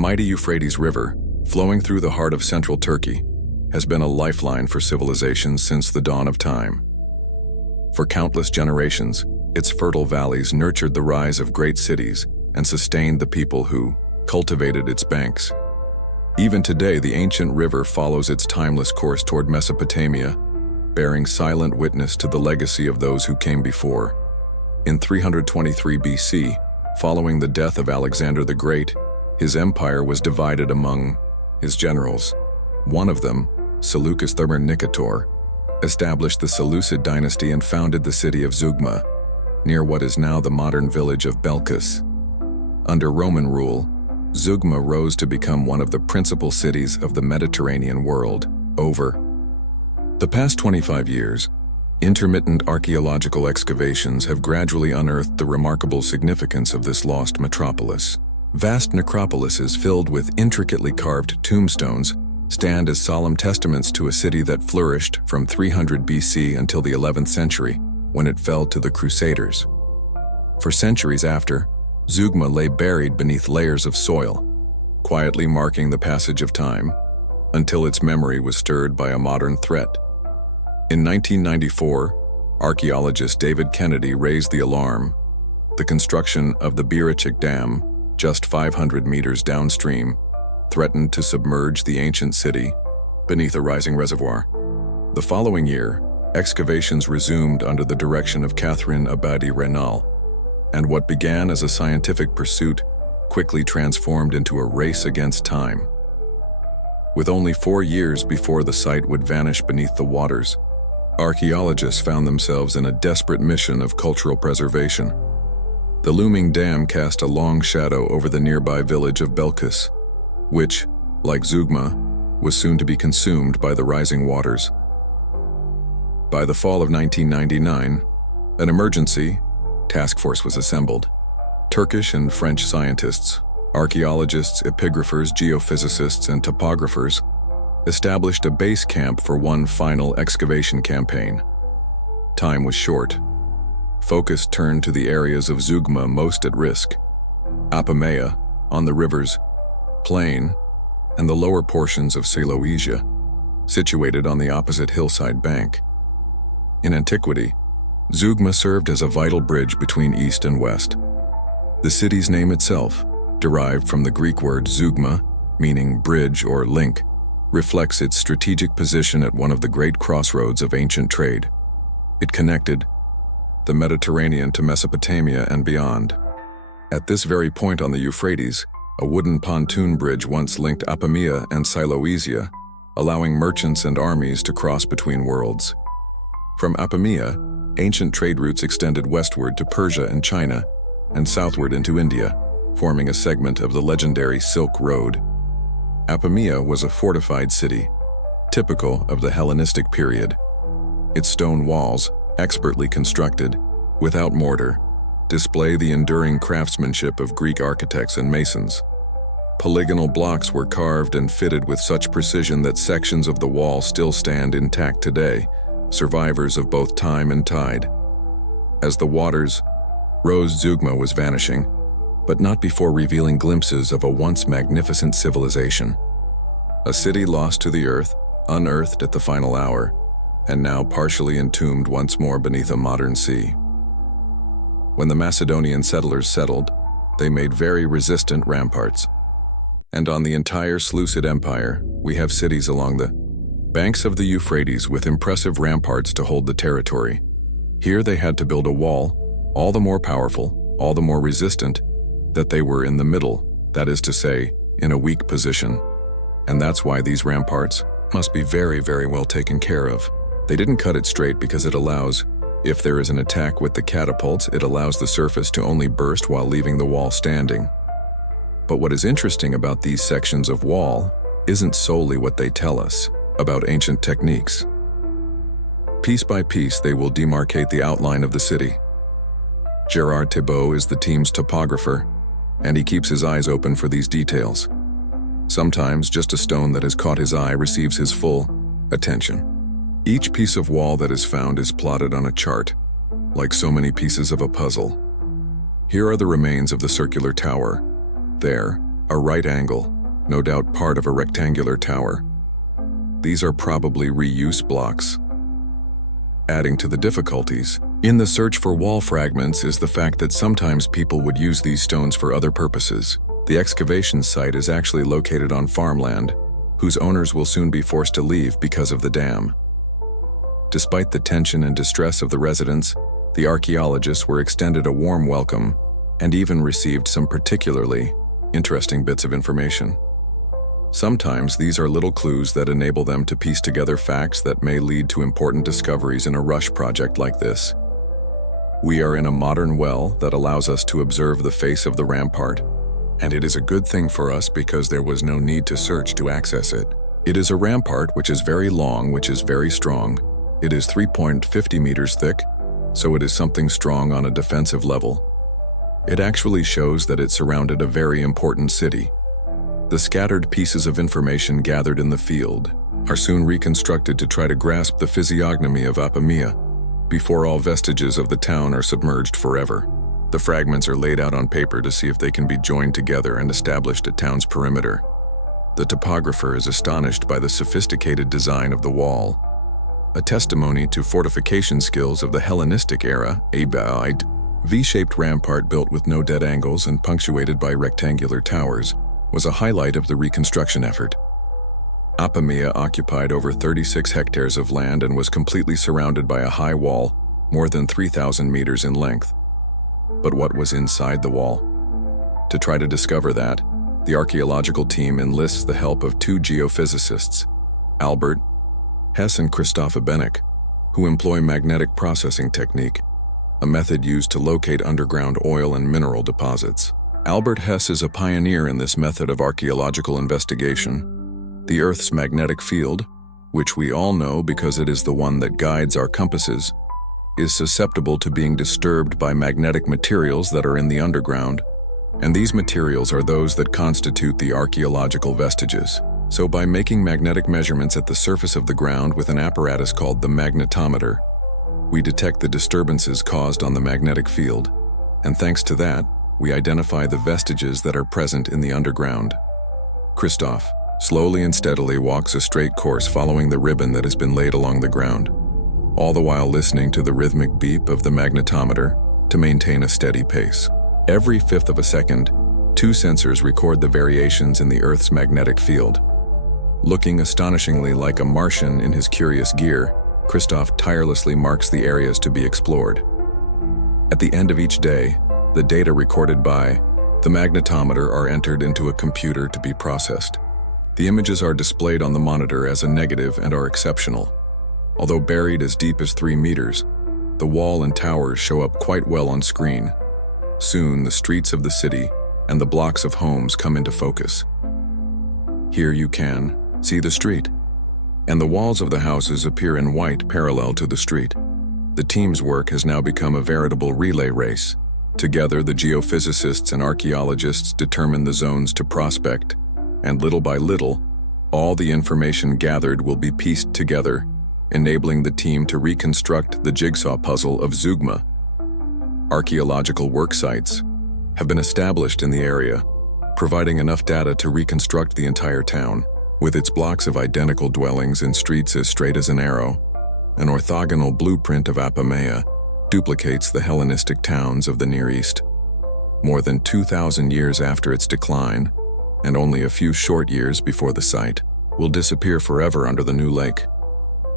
mighty Euphrates River, flowing through the heart of central Turkey, has been a lifeline for civilizations since the dawn of time. For countless generations, its fertile valleys nurtured the rise of great cities and sustained the people who cultivated its banks. Even today, the ancient river follows its timeless course toward Mesopotamia, bearing silent witness to the legacy of those who came before. In 323 BC, following the death of Alexander the Great, his empire was divided among his generals. One of them, Seleucus III Nicator, established the Seleucid dynasty and founded the city of Zeugma, near what is now the modern village of Belkis. Under Roman rule, Zeugma rose to become one of the principal cities of the Mediterranean world. Over the past 25 years, intermittent archaeological excavations have gradually unearthed the remarkable significance of this lost metropolis. Vast necropolises filled with intricately carved tombstones stand as solemn testaments to a city that flourished from 300 BC until the 11th century, when it fell to the Crusaders. For centuries after, Zeugma lay buried beneath layers of soil, quietly marking the passage of time, until its memory was stirred by a modern threat. In 1994, archaeologist David Kennedy raised the alarm. The construction of the Birachik Dam, just 500 meters downstream, threatened to submerge the ancient city beneath a rising reservoir. The following year, excavations resumed under the direction of Catherine Abadi-Renal, and what began as a scientific pursuit quickly transformed into a race against time. With only 4 years before the site would vanish beneath the waters, archaeologists found themselves in a desperate mission of cultural preservation. The looming dam cast a long shadow over the nearby village of Belkis, which, like Zeugma, was soon to be consumed by the rising waters. By the fall of 1999, an emergency task force was assembled. Turkish and French scientists, archaeologists, epigraphers, geophysicists, and topographers established a base camp for one final excavation campaign. Time was short. Focus turned to the areas of Zeugma most at risk: Apamea, on the river's plain, and the lower portions of Seleucia, situated on the opposite hillside bank. In antiquity, Zeugma served as a vital bridge between east and west. The city's name itself, derived from the Greek word zeugma, meaning bridge or link, reflects its strategic position at one of the great crossroads of ancient trade. It connected the Mediterranean to Mesopotamia and beyond. At this very point on the Euphrates, a wooden pontoon bridge once linked Apamea and Seleucia, allowing merchants and armies to cross between worlds. From Apamea, ancient trade routes extended westward to Persia and China, and southward into India, forming a segment of the legendary Silk Road. Apamea was a fortified city, typical of the Hellenistic period. Its stone walls, expertly constructed, without mortar, display the enduring craftsmanship of Greek architects and masons. Polygonal blocks were carved and fitted with such precision that sections of the wall still stand intact today, survivors of both time and tide. As the waters rose, Zeugma was vanishing, but not before revealing glimpses of a once magnificent civilization. A city lost to the earth, unearthed at the final hour, and now partially entombed once more beneath a modern sea. When the Macedonian settlers settled, they made very resistant ramparts. And on the entire Seleucid Empire, we have cities along the banks of the Euphrates with impressive ramparts to hold the territory. Here they had to build a wall, all the more powerful, all the more resistant, that they were in the middle, that is to say, in a weak position. And that's why these ramparts must be very, very well taken care of. They didn't cut it straight because it allows, if there is an attack with the catapults, it allows the surface to only burst while leaving the wall standing. But what is interesting about these sections of wall isn't solely what they tell us about ancient techniques. Piece by piece, they will demarcate the outline of the city. Gerard Thibault is the team's topographer, and he keeps his eyes open for these details. Sometimes just a stone that has caught his eye receives his full attention. Each piece of wall that is found is plotted on a chart, like so many pieces of a puzzle. Here are the remains of the circular tower. There, A right angle, no doubt part of a rectangular tower. These are probably reuse blocks. Adding to the difficulties in the search for wall fragments is the fact that sometimes people would use these stones for other purposes. The excavation site is actually located on farmland, whose owners will soon be forced to leave because of the dam. Despite the tension and distress of the residents, the archaeologists were extended a warm welcome and even received some particularly interesting bits of information. Sometimes these are little clues that enable them to piece together facts that may lead to important discoveries in a rush project like this. We are in a modern well that allows us to observe the face of the rampart, and it is a good thing for us because there was no need to search to access it. It is a rampart which is very long, which is very strong. It is 3.50 meters thick, so it is something strong on a defensive level. It actually shows that it surrounded a very important city. The scattered pieces of information gathered in the field are soon reconstructed to try to grasp the physiognomy of Apamea before all vestiges of the town are submerged forever. The fragments are laid out on paper to see if they can be joined together and established a town's perimeter. The topographer is astonished by the sophisticated design of the wall, a testimony to fortification skills of the Hellenistic era. A V-shaped rampart built with no dead angles and punctuated by rectangular towers was a highlight of the reconstruction effort. Apamea occupied over 36 hectares of land and was completely surrounded by a high wall, more than 3,000 meters in length. But what was inside the wall? To try to discover that, the archaeological team enlists the help of two geophysicists, Albert Hess and Christoph Ebenek, who employ magnetic processing technique, a method used to locate underground oil and mineral deposits. Albert Hess is a pioneer in this method of archaeological investigation. The Earth's magnetic field, which we all know because it is the one that guides our compasses, is susceptible to being disturbed by magnetic materials that are in the underground, and these materials are those that constitute the archaeological vestiges. So by making magnetic measurements at the surface of the ground with an apparatus called the magnetometer, we detect the disturbances caused on the magnetic field, and thanks to that, we identify the vestiges that are present in the underground. Christoph slowly and steadily walks a straight course following the ribbon that has been laid along the ground, all the while listening to the rhythmic beep of the magnetometer to maintain a steady pace. Every fifth of a second, two sensors record the variations in the Earth's magnetic field. Looking astonishingly like a Martian in his curious gear, Christoph tirelessly marks the areas to be explored. At the end of each day, the data recorded by the magnetometer are entered into a computer to be processed. The images are displayed on the monitor as a negative and are exceptional. Although buried as deep as 3 meters, the wall and towers show up quite well on screen. Soon, the streets of the city and the blocks of homes come into focus. Here you can see the street, and the walls of the houses appear in white parallel to the street. The team's work has now become a veritable relay race. Together, the geophysicists and archaeologists determine the zones to prospect, and little by little, all the information gathered will be pieced together, enabling the team to reconstruct the jigsaw puzzle of Zeugma. Archaeological work sites have been established in the area, providing enough data to reconstruct the entire town. With its blocks of identical dwellings and streets as straight as an arrow, an orthogonal blueprint of Apamea duplicates the Hellenistic towns of the Near East. More than 2,000 years after its decline, and only a few short years before the site will disappear forever under the new lake,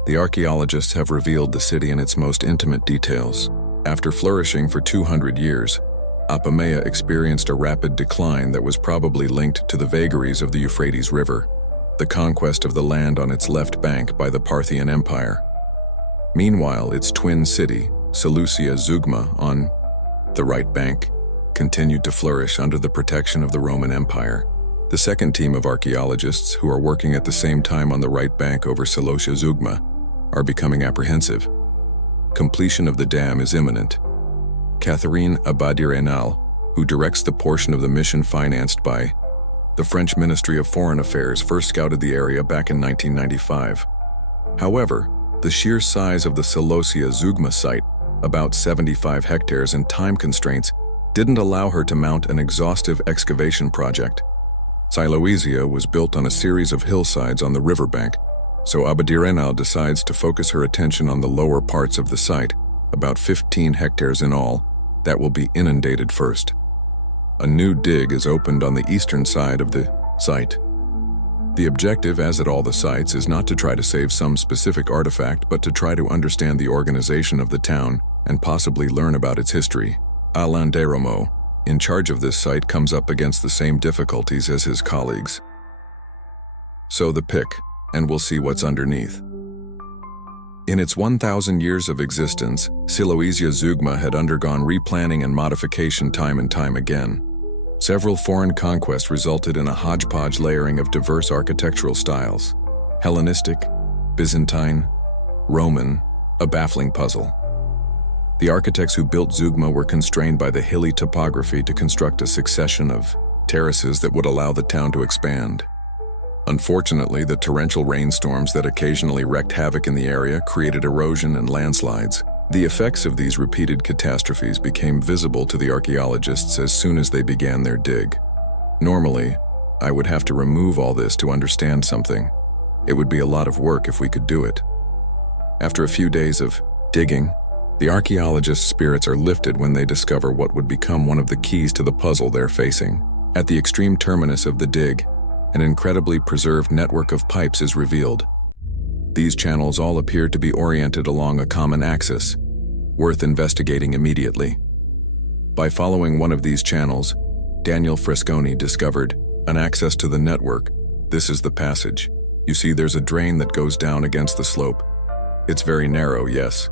the archaeologists have revealed the city in its most intimate details. After flourishing for 200 years, Apamea experienced a rapid decline that was probably linked to the vagaries of the Euphrates River, the conquest of the land on its left bank by the Parthian Empire. Meanwhile, its twin city, Seleucia Zeugma, on the right bank, continued to flourish under the protection of the Roman Empire. The second team of archaeologists, who are working at the same time on the right bank over Seleucia Zeugma, are becoming apprehensive. Completion of the dam is imminent. Catherine Abadir-Enal, who directs the portion of the mission financed by the French Ministry of Foreign Affairs, first scouted the area back in 1995. However, the sheer size of the Seleucia Zeugma site, about 75 hectares, and time constraints didn't allow her to mount an exhaustive excavation project. Siloesia was built on a series of hillsides on the riverbank, so Abderrahmane decides to focus her attention on the lower parts of the site, about 15 hectares in all, that will be inundated first. A new dig is opened on the eastern side of the site. The objective, as at all the sites, is not to try to save some specific artifact, but to try to understand the organization of the town and possibly learn about its history. Alain Desromeaux, in charge of this site, comes up against the same difficulties as his colleagues. So the pick, and we'll see what's underneath. In its 1,000 years of existence, Siloesia Zeugma had undergone replanning and modification time and time again. Several foreign conquests resulted in a hodgepodge layering of diverse architectural styles. Hellenistic, Byzantine, Roman, a baffling puzzle. The architects who built Zeugma were constrained by the hilly topography to construct a succession of terraces that would allow the town to expand. Unfortunately, the torrential rainstorms that occasionally wreaked havoc in the area created erosion and landslides. The effects of these repeated catastrophes became visible to the archaeologists as soon as they began their dig. Normally, I would have to remove all this to understand something. It would be a lot of work if we could do it. After a few days of digging, the archaeologists' spirits are lifted when they discover what would become one of the keys to the puzzle they're facing. At the extreme terminus of the dig, an incredibly preserved network of pipes is revealed. These channels all appear to be oriented along a common axis, worth investigating immediately. By following one of these channels, Daniel Fresconi discovered an access to the network. This is the passage. You see, there's a drain that goes down against the slope. It's very narrow, yes,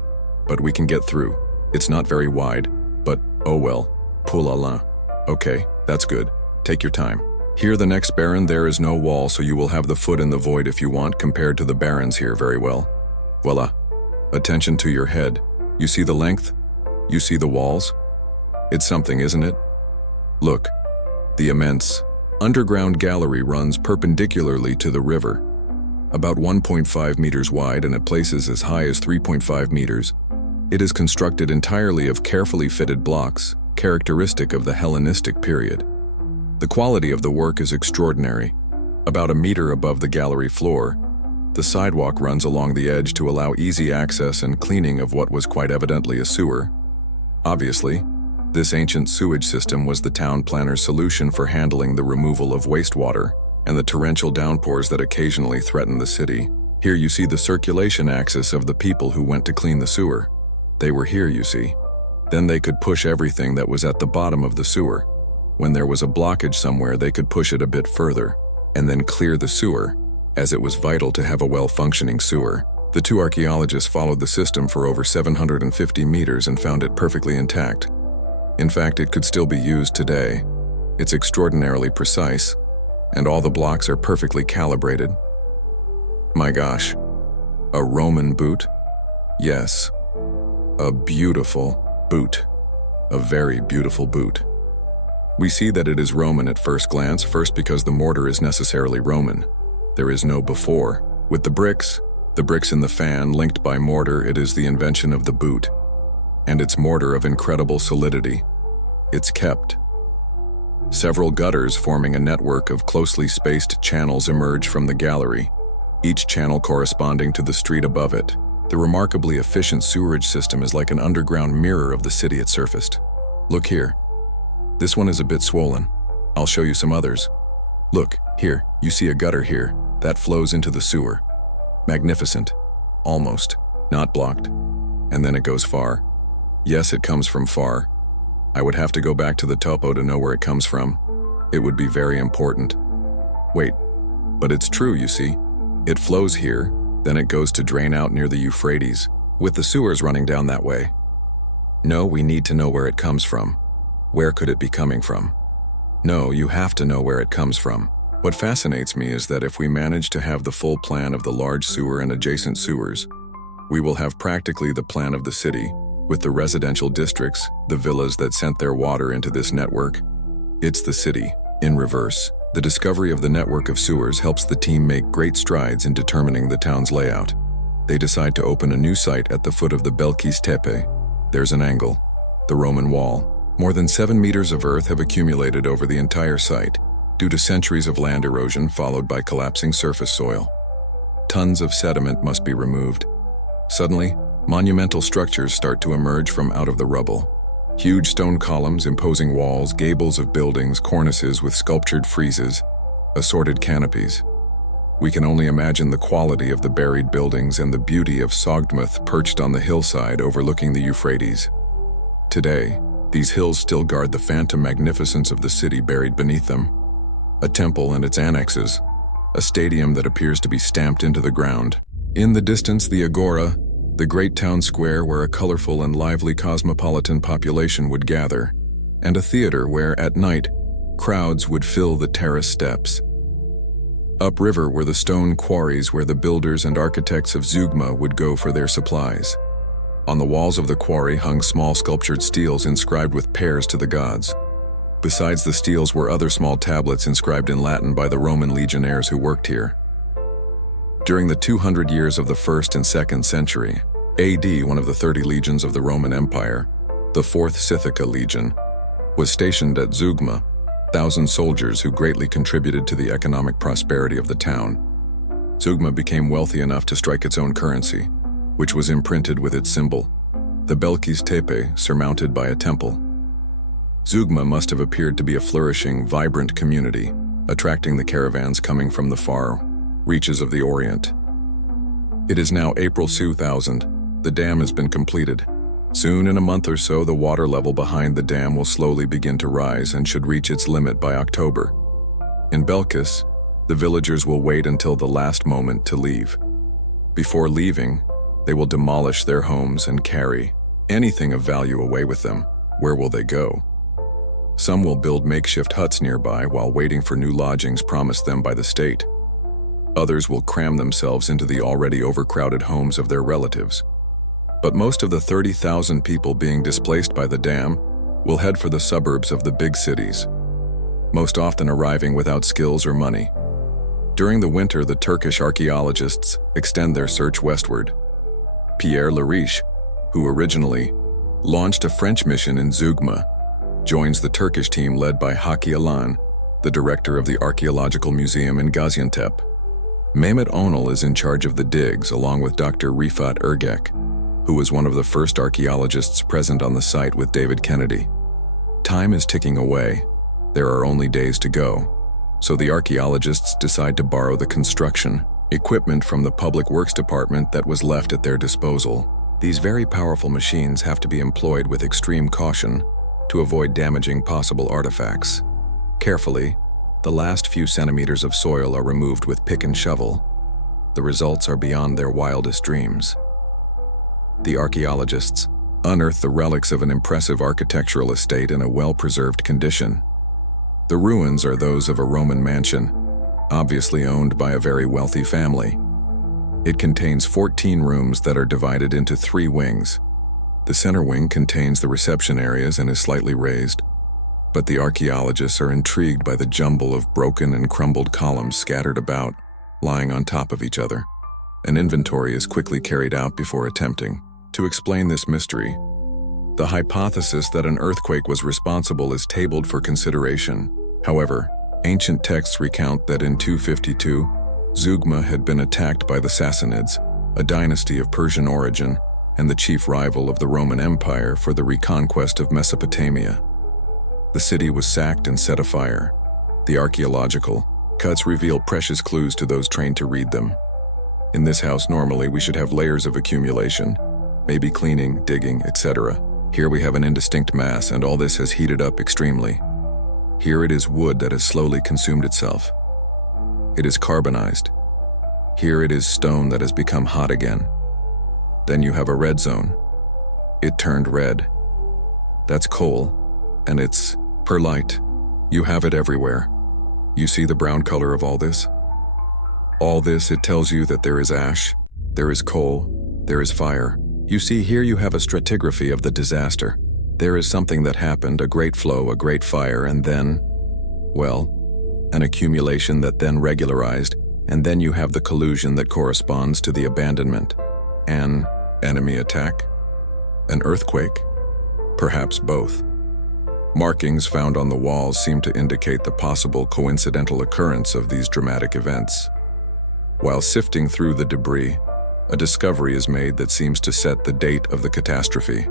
but we can get through. It's not very wide, but oh well, pour la la. Okay, that's good. Take your time. Here the next baron, there is no wall, so you will have the foot in the void if you want, compared to the barons here. Very well. Voila. Attention to your head. You see the length? You see the walls? It's something, isn't it? Look. The immense underground gallery runs perpendicularly to the river. About 1.5 meters wide and at places as high as 3.5 meters. It is constructed entirely of carefully fitted blocks, characteristic of the Hellenistic period. The quality of the work is extraordinary. About a meter above the gallery floor, the sidewalk runs along the edge to allow easy access and cleaning of what was quite evidently a sewer. Obviously, this ancient sewage system was the town planner's solution for handling the removal of wastewater and the torrential downpours that occasionally threaten the city. Here you see the circulation axis of the people who went to clean the sewer. They were here, you see. Then they could push everything that was at the bottom of the sewer. When there was a blockage somewhere, they could push it a bit further, and then clear the sewer, as it was vital to have a well-functioning sewer. The two archaeologists followed the system for over 750 meters and found it perfectly intact. In fact, it could still be used today. It's extraordinarily precise, and all the blocks are perfectly calibrated. My gosh, a Roman boot? Yes, a beautiful boot. A very beautiful boot. We see that it is Roman at first glance, first because the mortar is necessarily Roman. There is no before. With the bricks in the fan linked by mortar, it is the invention of the boot. And its mortar of incredible solidity. It's kept. Several gutters forming a network of closely spaced channels emerge from the gallery, each channel corresponding to the street above it. The remarkably efficient sewerage system is like an underground mirror of the city it surfaced. Look here. This one is a bit swollen. I'll show you some others. Look, here, you see a gutter here. That flows into the sewer. Magnificent. Almost. Not blocked. And then it goes far. Yes, it comes from far. I would have to go back to the topo to know where it comes from. It would be very important. Wait, but it's true, you see. It flows here, then it goes to drain out near the Euphrates, with the sewers running down that way. No, we need to know where it comes from. Where could it be coming from? No, you have to know where it comes from. What fascinates me is that if we manage to have the full plan of the large sewer and adjacent sewers, we will have practically the plan of the city, with the residential districts, the villas that sent their water into this network. It's the city, in reverse. The discovery of the network of sewers helps the team make great strides in determining the town's layout. They decide to open a new site at the foot of the Belkis Tepe. There's an angle, the Roman wall. More than 7 meters of earth have accumulated over the entire site, due to centuries of land erosion followed by collapsing surface soil. Tons of sediment must be removed. Suddenly, monumental structures start to emerge from out of the rubble. Huge stone columns, imposing walls, gables of buildings, cornices with sculptured friezes, assorted canopies. We can only imagine the quality of the buried buildings and the beauty of Zeugma perched on the hillside overlooking the Euphrates. Today, these hills still guard the phantom magnificence of the city buried beneath them. A temple and its annexes, a stadium that appears to be stamped into the ground. In the distance, the agora, the great town square where a colorful and lively cosmopolitan population would gather, and a theater where, at night, crowds would fill the terrace steps. Upriver were the stone quarries where the builders and architects of Zeugma would go for their supplies. On the walls of the quarry hung small sculptured steels inscribed with prayers to the gods. Besides the steels were other small tablets inscribed in Latin by the Roman legionnaires who worked here. During the 200 years of the 1st and 2nd century AD, one of the 30 legions of the Roman Empire, the 4th Scythica Legion, was stationed at Zeugma, 1,000 soldiers who greatly contributed to the economic prosperity of the town. Zeugma became wealthy enough to strike its own currency, which was imprinted with its symbol, the Belkis Tepe, surmounted by a temple. Zeugma must have appeared to be a flourishing, vibrant community, attracting the caravans coming from the far reaches of the Orient. It is now April 2000. The dam has been completed. Soon, in a month or so, the water level behind the dam will slowly begin to rise and should reach its limit by October. In Belkis, the villagers will wait until the last moment to leave. Before leaving, they will demolish their homes and carry anything of value away with them. Where will they go? Some will build makeshift huts nearby while waiting for new lodgings promised them by the state. Others will cram themselves into the already overcrowded homes of their relatives. But most of the 30,000 people being displaced by the dam will head for the suburbs of the big cities, most often arriving without skills or money. During the winter, the Turkish archaeologists extend their search westward. Pierre Lariche, who originally launched a French mission in Zeugma, joins the Turkish team led by Haki Alan, the director of the Archaeological Museum in Gaziantep. Mehmet Onal is in charge of the digs along with Dr. Rifat Ergek, who was one of the first archaeologists present on the site with David Kennedy. Time is ticking away. There are only days to go. So the archaeologists decide to borrow the construction equipment from the Public Works Department that was left at their disposal. These very powerful machines have to be employed with extreme caution to avoid damaging possible artifacts. Carefully, the last few centimeters of soil are removed with pick and shovel. The results are beyond their wildest dreams. The archaeologists unearth the relics of an impressive architectural estate in a well-preserved condition. The ruins are those of a Roman mansion, obviously owned by a very wealthy family. It contains 14 rooms that are divided into 3 wings. The center wing contains the reception areas and is slightly raised, but the archaeologists are intrigued by the jumble of broken and crumbled columns scattered about, lying on top of each other. An inventory is quickly carried out before attempting to explain this mystery. The hypothesis that an earthquake was responsible is tabled for consideration. However, ancient texts recount that in 252, Zeugma had been attacked by the Sassanids, a dynasty of Persian origin and the chief rival of the Roman Empire for the reconquest of Mesopotamia. The city was sacked and set afire. The archaeological cuts reveal precious clues to those trained to read them. In this house, normally we should have layers of accumulation, maybe cleaning, digging, etc. Here we have an indistinct mass, and all this has heated up extremely. Here it is wood that has slowly consumed itself. It is carbonized. Here it is stone that has become hot again. Then you have a red zone. It turned red. That's coal, and it's perlite. You have it everywhere. You see the brown color of all this? All this, it tells you that there is ash, there is coal, there is fire. You see, here you have a stratigraphy of the disaster. There is something that happened, a great flow, a great fire, and then, well, an accumulation that then regularized, and then you have the collusion that corresponds to the abandonment. An enemy attack? An earthquake? Perhaps both. Markings found on the walls seem to indicate the possible coincidental occurrence of these dramatic events. While sifting through the debris, a discovery is made that seems to set the date of the catastrophe.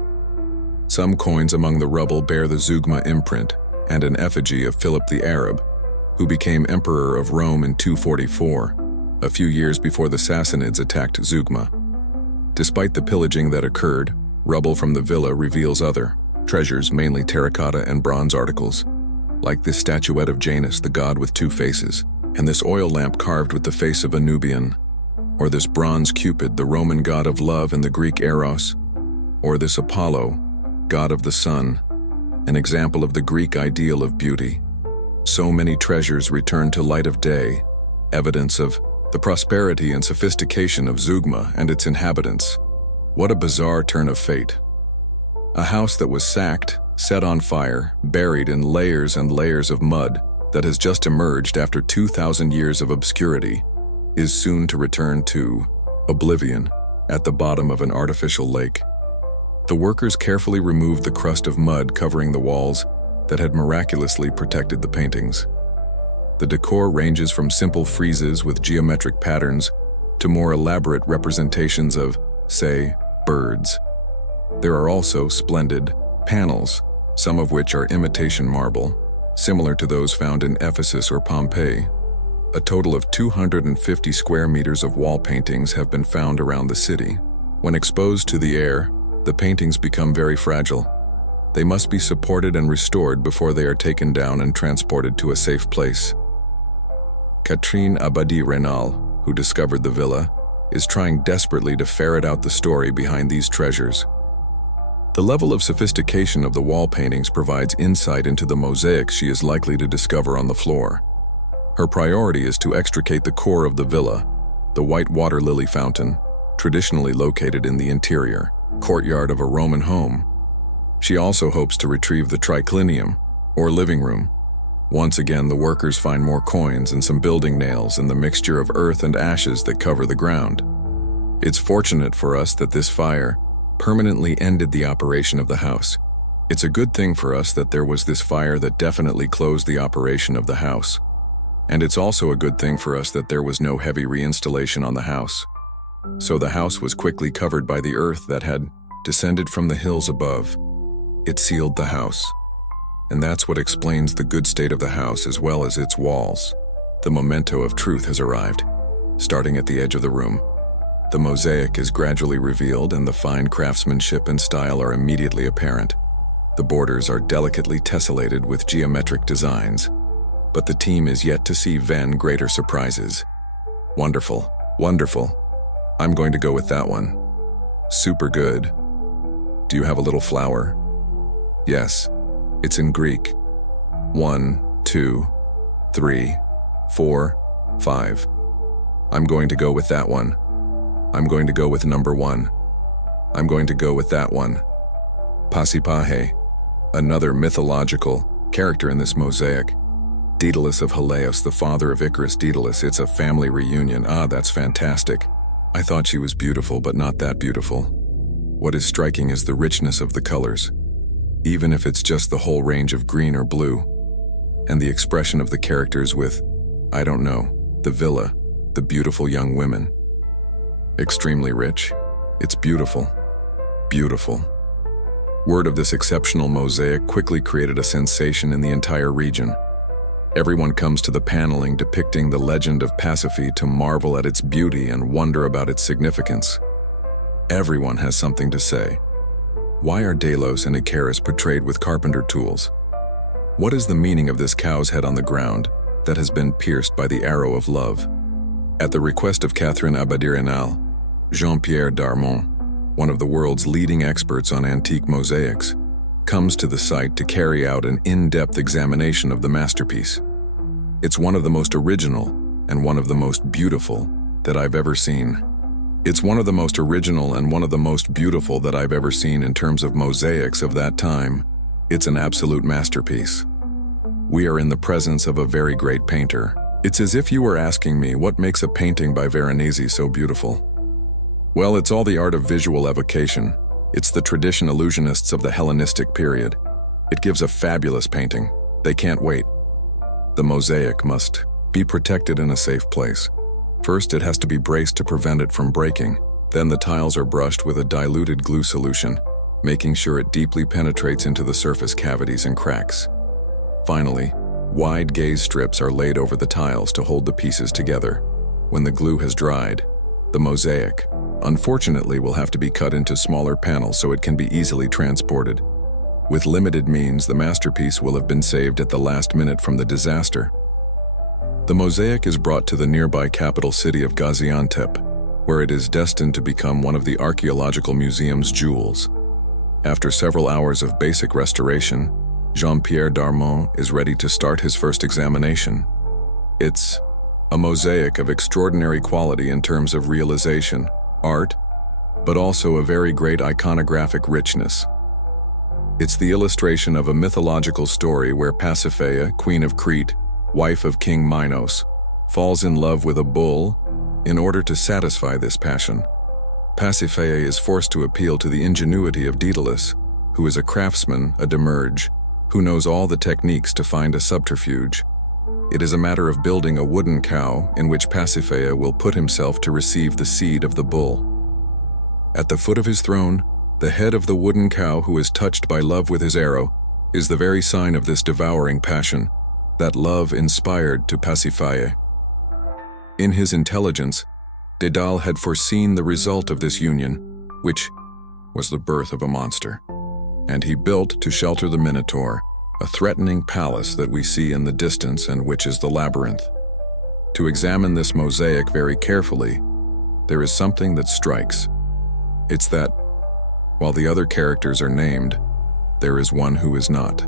Some coins among the rubble bear the Zeugma imprint and an effigy of Philip the Arab, who became emperor of Rome in 244, a few years before the Sassanids attacked Zeugma. Despite the pillaging that occurred, rubble from the villa reveals other treasures, mainly terracotta and bronze articles, like this statuette of Janus, the god with two faces, and this oil lamp carved with the face of a Nubian, or this bronze Cupid, the Roman god of love and the Greek Eros, or this Apollo, god of the sun, an example of the Greek ideal of beauty. So many treasures return to light of day, evidence of the prosperity and sophistication of Zeugma and its inhabitants. What a bizarre turn of fate. A house that was sacked, set on fire, buried in layers and layers of mud that has just emerged after 2,000 years of obscurity, is soon to return to oblivion at the bottom of an artificial lake. The workers carefully removed the crust of mud covering the walls that had miraculously protected the paintings. The decor ranges from simple friezes with geometric patterns to more elaborate representations of, say, birds. There are also splendid panels, some of which are imitation marble, similar to those found in Ephesus or Pompeii. A total of 250 square meters of wall paintings have been found around the city. When exposed to the air, the paintings become very fragile. They must be supported and restored before they are taken down and transported to a safe place. Catherine Abadie-Renal, who discovered the villa, is trying desperately to ferret out the story behind these treasures. The level of sophistication of the wall paintings provides insight into the mosaics she is likely to discover on the floor. Her priority is to extricate the core of the villa, the white water lily fountain, traditionally located in the interior courtyard of a Roman home. She also hopes to retrieve the triclinium, or living room. Once again, the workers find more coins and some building nails in the mixture of earth and ashes that cover the ground. It's fortunate for us that this fire permanently ended the operation of the house. It's a good thing for us that there was this fire that definitely closed the operation of the house. And it's also a good thing for us that there was no heavy reinstallation on the house. So the house was quickly covered by the earth that had descended from the hills above. It sealed the house. And that's what explains the good state of the house as well as its walls. The memento of truth has arrived. Starting at the edge of the room, the mosaic is gradually revealed and the fine craftsmanship and style are immediately apparent. The borders are delicately tessellated with geometric designs. But the team is yet to see even greater surprises. Wonderful, wonderful. I'm going to go with that one. Super good. Do you have a little flower? Yes, it's in Greek. 1, 2, 3, 4, 5. I'm going to go with that one. I'm going to go with number 1. I'm going to go with that one. Pasiphae, another mythological character in this mosaic. Daedalus of Helios, the father of Icarus Daedalus. It's a family reunion. Ah, that's fantastic. I thought she was beautiful, but not that beautiful. What is striking is the richness of the colors, even if it's just the whole range of green or blue, and the expression of the characters with, I don't know, the villa, the beautiful young women. Extremely rich. It's beautiful. Beautiful. Word of this exceptional mosaic quickly created a sensation in the entire region. Everyone comes to the paneling depicting the legend of Pasiphae to marvel at its beauty and wonder about its significance. Everyone has something to say. Why are Delos and Icarus portrayed with carpenter tools? What is the meaning of this cow's head on the ground that has been pierced by the arrow of love? At the request of Catherine Abadie-Renal, Jean-Pierre Darmon, one of the world's leading experts on antique mosaics, comes to the site to carry out an in-depth examination of the masterpiece. It's one of the most original and one of the most beautiful that I've ever seen. It's one of the most original and one of the most beautiful that I've ever seen in terms of mosaics of that time. It's an absolute masterpiece. We are in the presence of a very great painter. It's as if you were asking me what makes a painting by Veronese so beautiful. Well, it's all the art of visual evocation. It's the tradition illusionists of the Hellenistic period. It gives a fabulous painting. They can't wait. The mosaic must be protected in a safe place. First, it has to be braced to prevent it from breaking. Then the tiles are brushed with a diluted glue solution, making sure it deeply penetrates into the surface cavities and cracks. Finally, wide gaze strips are laid over the tiles to hold the pieces together. When the glue has dried, the mosaic, unfortunately, will have to be cut into smaller panels so it can be easily transported. With limited means, the masterpiece will have been saved at the last minute from the disaster. The mosaic is brought to the nearby capital city of Gaziantep, where it is destined to become one of the archaeological museum's jewels. After several hours of basic restoration, Jean-Pierre Darmon is ready to start his first examination. It's a mosaic of extraordinary quality in terms of realization, art, but also a very great iconographic richness. It's the illustration of a mythological story where Pasiphae, queen of Crete, wife of King Minos, falls in love with a bull. In order to satisfy this passion, Pasiphae is forced to appeal to the ingenuity of Daedalus, who is a craftsman, a demiurge, who knows all the techniques to find a subterfuge. It is a matter of building a wooden cow in which Pasiphae will put himself to receive the seed of the bull. At the foot of his throne, the head of the wooden cow, who is touched by love with his arrow, is the very sign of this devouring passion, that love inspired to Pasiphae. In his intelligence, Daedal had foreseen the result of this union, which was the birth of a monster, and he built to shelter the Minotaur, a threatening palace that we see in the distance and which is the labyrinth. To examine this mosaic very carefully, there is something that strikes. It's that, while the other characters are named, there is one who is not.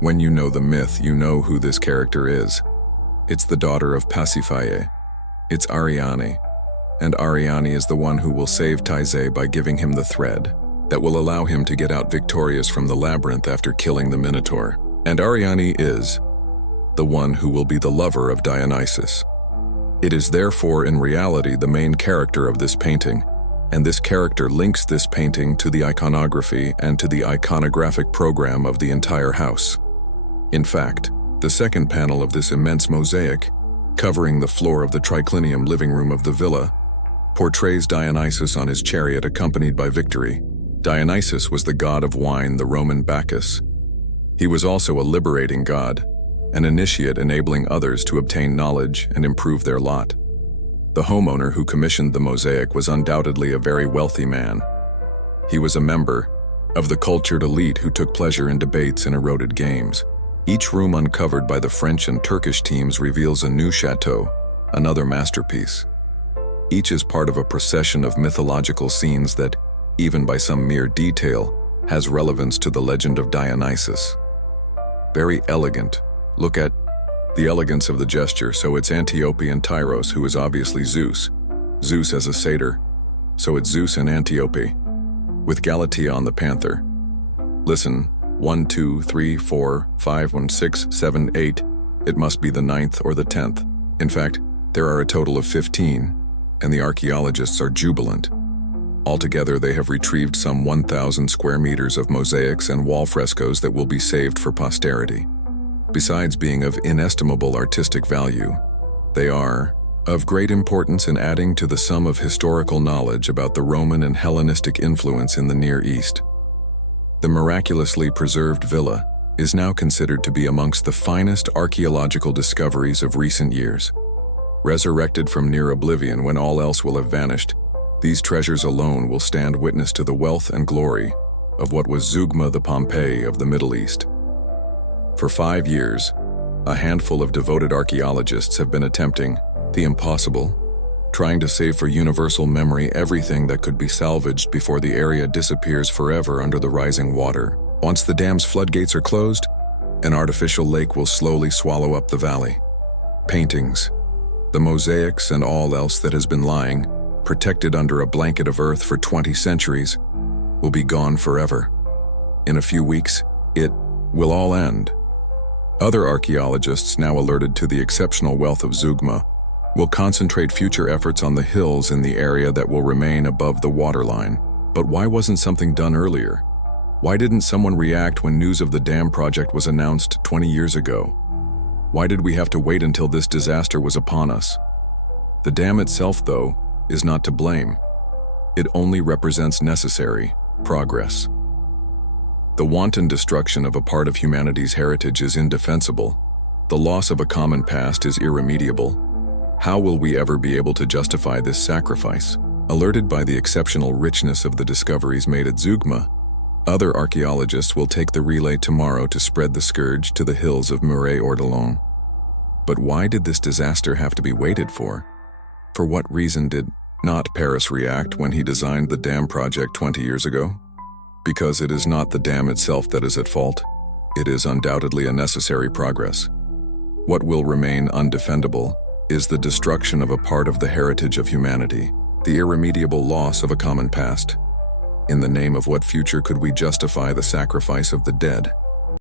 When you know the myth, you know who this character is. It's the daughter of Pasiphae. It's Ariane, and Ariane is the one who will save Taizé by giving him the thread that will allow him to get out victorious from the labyrinth after killing the Minotaur. And Ariane is the one who will be the lover of Dionysus. It is therefore in reality the main character of this painting, and this character links this painting to the iconography and to the iconographic program of the entire house. In fact, the second panel of this immense mosaic, covering the floor of the triclinium living room of the villa, portrays Dionysus on his chariot accompanied by Victory. Dionysus was the god of wine, the Roman Bacchus. He was also a liberating god, an initiate enabling others to obtain knowledge and improve their lot. The homeowner who commissioned the mosaic was undoubtedly a very wealthy man. He was a member of the cultured elite who took pleasure in debates and eroded games. Each room uncovered by the French and Turkish teams reveals a new chateau, another masterpiece. Each is part of a procession of mythological scenes that, even by some mere detail, has relevance to the legend of Dionysus. Very elegant. Look at the elegance of the gesture. So it's Antiope and Tyros, who is obviously Zeus. Zeus as a satyr, so it's Zeus and Antiope, with Galatea on the panther. Listen, 1, 2, 3, 4, 5, 1, 6, 7, 8. It must be the 9th or the 10th. In fact, there are a total of 15, and the archaeologists are jubilant. Altogether, they have retrieved some 1,000 square meters of mosaics and wall frescoes that will be saved for posterity. Besides being of inestimable artistic value, they are of great importance in adding to the sum of historical knowledge about the Roman and Hellenistic influence in the Near East. The miraculously preserved villa is now considered to be amongst the finest archaeological discoveries of recent years. Resurrected from near oblivion when all else will have vanished, these treasures alone will stand witness to the wealth and glory of what was Zeugma, the Pompeii of the Middle East. For 5 years, a handful of devoted archaeologists have been attempting the impossible, trying to save for universal memory everything that could be salvaged before the area disappears forever under the rising water. Once the dam's floodgates are closed, an artificial lake will slowly swallow up the valley. Paintings, the mosaics, and all else that has been lying, protected under a blanket of earth for 20 centuries, will be gone forever. In a few weeks, it will all end. Other archaeologists, now alerted to the exceptional wealth of Zeugma, will concentrate future efforts on the hills in the area that will remain above the waterline. But why wasn't something done earlier? Why didn't someone react when news of the dam project was announced 20 years ago? Why did we have to wait until this disaster was upon us? The dam itself, though, is not to blame. It only represents necessary progress. The wanton destruction of a part of humanity's heritage is indefensible. The loss of a common past is irremediable. How will we ever be able to justify this sacrifice? Alerted by the exceptional richness of the discoveries made at Zeugma, other archaeologists will take the relay tomorrow to spread the scourge to the hills of Muret-Ordelon. But why did this disaster have to be waited for? For what reason did not Paris react when he designed the dam project 20 years ago? Because it is not the dam itself that is at fault. It is undoubtedly a necessary progress. What will remain undefendable is the destruction of a part of the heritage of humanity, the irremediable loss of a common past. In the name of what future could we justify the sacrifice of the dead?